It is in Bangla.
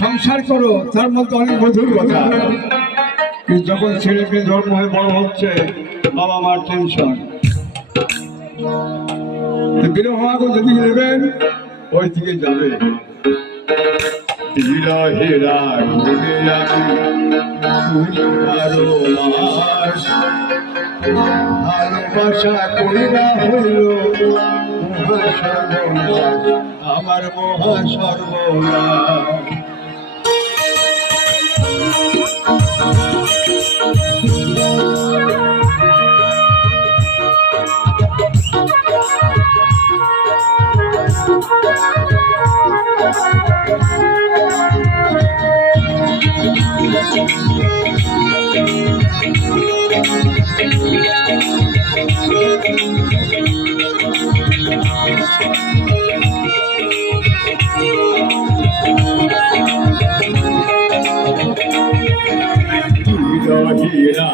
সংসার করো, তার মধ্যে অনেক মধুর কথা। যখন ছেলে মেয়ে জন্ম হয়ে বড় হচ্ছে, বাবা মার টেনশন, বিরহ আগুন যেদিকে নেবেন ওই দিকে যাবে। হীরা হীরা ঘুরে ভালোবাসা করি না হইল আমার মহা সর্বনাশ। হীরা